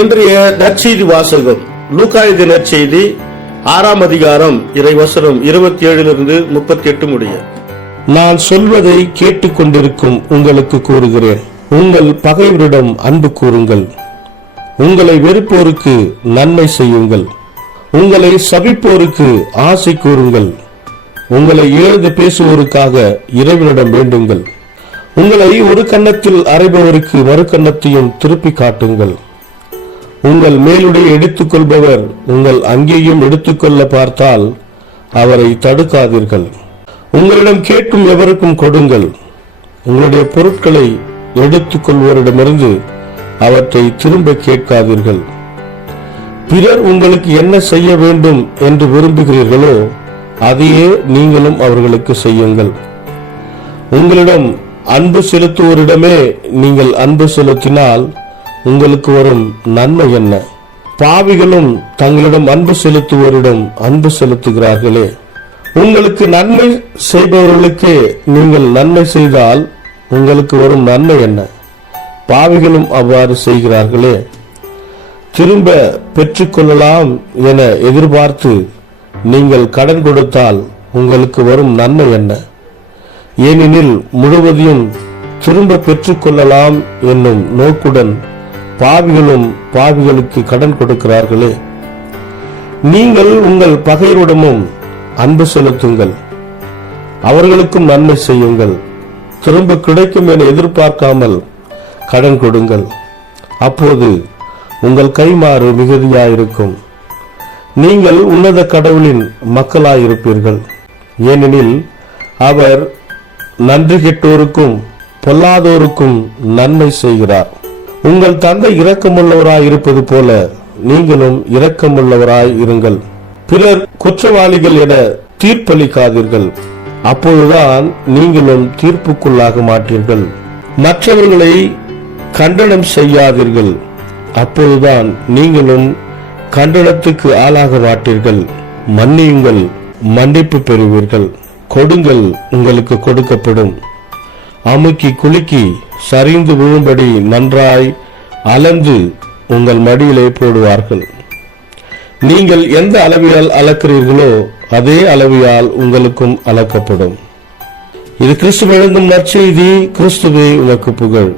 இன்றைய நற்செய்தி வாசகம் லூக்கா எழுதிய நற்செய்தி 6ஆம் அதிகாரம் இறைவசனம் 27 38 முடிய. நான் சொல்வதை கேட்டுக்கொண்டிருக்கும் உங்களுக்கு கூறுகிறேன், உங்கள் பகைவரிடம் அன்பு கூறுங்கள், உங்களை வெறுப்போருக்கு நன்மை செய்யுங்கள், உங்களை சபிப்போருக்கு ஆசை கூறுங்கள், உங்களை இழந்து பேசுவோருக்காக இறைவனிடம் வேண்டுங்கள், உங்களை ஒரு கன்னத்தில் அறைபவருக்கு மறு கன்னத்தையும் திருப்பி காட்டுங்கள், உங்கள் மேலுடை எடுத்துக்கொள்பவர் உங்கள் அங்கேயும் எடுத்துக்கொள்ள பார்த்தால் அவரை தடுக்காதீர்கள். உங்களிடம் கேட்கும் எவருக்கும் கொடுங்கள், உங்களுடைய பொருட்களை எடுத்துக்கொள்வோரிடமிருந்து அவற்றை திரும்ப கேட்காதீர்கள். பிறர் உங்களுக்கு என்ன செய்ய வேண்டும் என்று விரும்புகிறீர்களோ அதையே நீங்களும் அவர்களுக்கு செய்யுங்கள். உங்களிடம் அன்பு செலுத்துவோரிடமே நீங்கள் அன்பு செலுத்தினால் உங்களுக்கு வரும் நன்மை என்ன? பாவிகளும் தங்களிடம் அன்பு செலுத்துவோரிடம் அன்பு செலுத்துகிறார்களே. உங்களுக்கு நன்மை செய்பவர்களுக்கு நீங்கள் நன்மை செய்தால் உங்களுக்கு வரும் நன்மை என்ன? பாவிகளும் அவ்வாறு செய்கிறார்களே. திரும்ப பெற்றுக்கொள்ளலாம் என எதிர்பார்த்து நீங்கள் கடன் கொடுத்தால் உங்களுக்கு வரும் நன்மை என்ன? ஏனெனில் முழுவதையும் திரும்ப பெற்றுக்கொள்ளலாம் என்னும் நோக்குடன் பாவிகளும் பாவிகளுக்கு கடன் கொடுக்கிறார்களே. நீங்கள் உங்கள் பகைவரிடமும் அன்பு செலுத்துங்கள், அவர்களுக்கும் நன்மை செய்யுங்கள், திரும்ப கிடைக்கும் என எதிர்பார்க்காமல் கடன் கொடுங்கள், அப்போது உங்கள் கைமாறு மிகுதியாயிருக்கும், நீங்கள் உன்னத கடவுளின் மக்களாயிருப்பீர்கள். ஏனெனில் அவர் நன்றி கெட்டோருக்கும் பொல்லாதோருக்கும் நன்மை செய்கிறார். உங்கள் தந்தை இரக்கமுள்ளவராய் இருப்பது போல நீங்களும் இரக்கமுள்ளவராய் இருங்கள். பிறர் குற்றவாளிகள் என தீர்ப்பளிக்காதீர்கள், அப்போதுதான் நீங்களும் தீர்ப்புக்குள்ளாக மாட்டீர்கள். மற்றவர்களை கண்டனம் செய்யாதீர்கள், அப்போதுதான் நீங்களும் கண்டனத்துக்கு ஆளாக மாட்டீர்கள். மன்னியுங்கள், மன்னிப்பு பெறுவீர்கள். கொடுங்கள், உங்களுக்கு கொடுக்கப்படும். அமுக்கி குலுக்கி சரிந்து விழும்படி நன்றாய் அளந்து உங்கள் மடியிலே போடுவார்கள். நீங்கள் எந்த அளவியால் அளக்கிறீர்களோ அதே அளவியால் உங்களுக்கும் அளக்கப்படும். இது கிறிஸ்து வழங்கும் நற்செய்தி. கிறிஸ்துவே உமக்கு புகழ்.